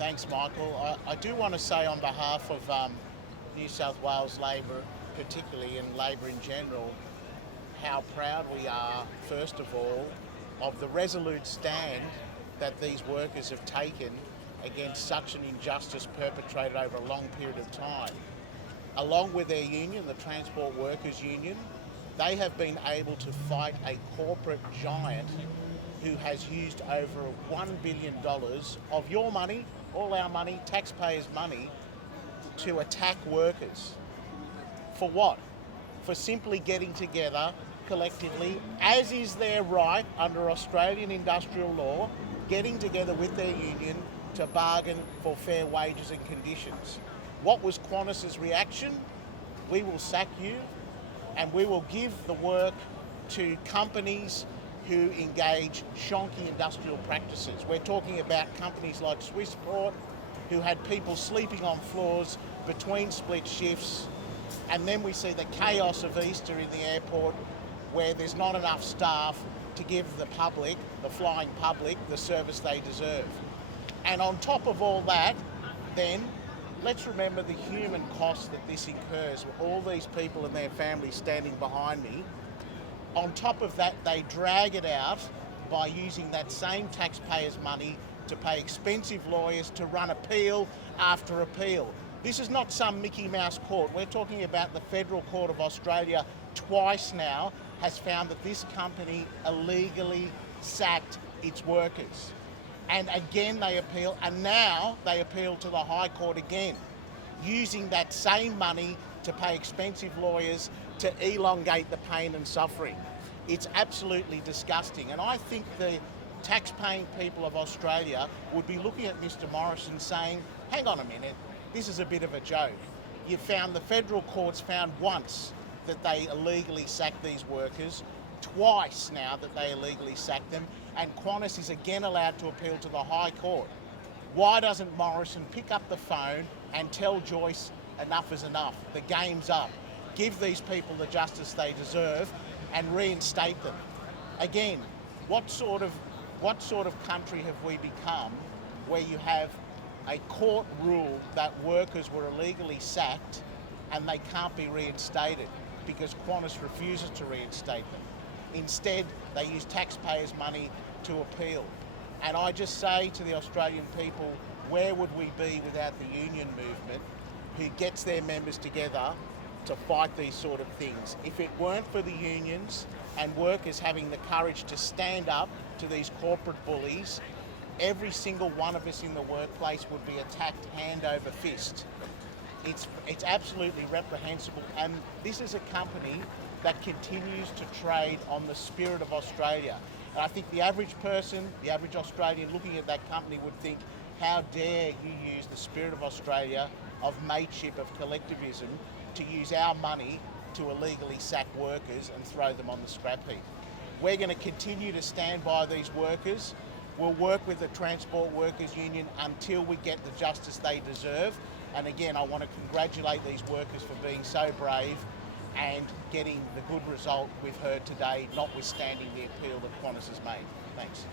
Thanks, Michael. I do want to say on behalf of New South Wales Labor, particularly, and Labor in general, how proud we are, first of all, of the resolute stand that these workers have taken against such an injustice perpetrated over a long period of time. Along with their union, the Transport Workers Union, they have been able to fight a corporate giant who has used over $1 billion of your money, all our money, taxpayers' money, to attack workers. For what? For simply getting together collectively, as is their right under Australian industrial law, getting together with their union to bargain for fair wages and conditions. What was Qantas's reaction? We will sack you and we will give the work to companies who engage shonky industrial practices. We're talking about companies like Swissport, who had people sleeping on floors between split shifts, and then we see the chaos of Easter in the airport where there's not enough staff to give the public, the flying public, the service they deserve. And on top of all that, then, let's remember the human cost that this incurs with all these people and their families standing behind me. On top of that, they drag it out by using that same taxpayers' money to pay expensive lawyers to run appeal after appeal. This is not some Mickey Mouse court. We're talking about the Federal Court of Australia twice now has found that this company illegally sacked its workers. And again they appeal, and now they appeal to the High Court again, using that same money to pay expensive lawyers to elongate the pain and suffering. It's absolutely disgusting, and I think the tax-paying people of Australia would be looking at Mr Morrison saying, hang on a minute, this is a bit of a joke. You found the federal courts found once that they illegally sacked these workers, twice now that they illegally sacked them, and Qantas is again allowed to appeal to the High Court. Why doesn't Morrison pick up the phone and tell Joyce enough is enough, the game's up, give these people the justice they deserve and reinstate them? Again, what sort of country have we become where you have a court rule that workers were illegally sacked and they can't be reinstated because Qantas refuses to reinstate them? Instead, they use taxpayers' money to appeal. And I just say to the Australian people, where would we be without the union movement who gets their members together to fight these sort of things? If it weren't for the unions and workers having the courage to stand up to these corporate bullies, every single one of us in the workplace would be attacked hand over fist. It's absolutely reprehensible, and this is a company that continues to trade on the spirit of Australia. And I think the average person, the average Australian looking at that company would think, how dare you use the spirit of Australia, of mateship, of collectivism, to use our money to illegally sack workers and throw them on the scrap heap. We're going to continue to stand by these workers. We'll work with the Transport Workers Union until we get the justice they deserve. And again, I want to congratulate these workers for being so brave and getting the good result we've heard today, notwithstanding the appeal that Qantas has made. Thanks.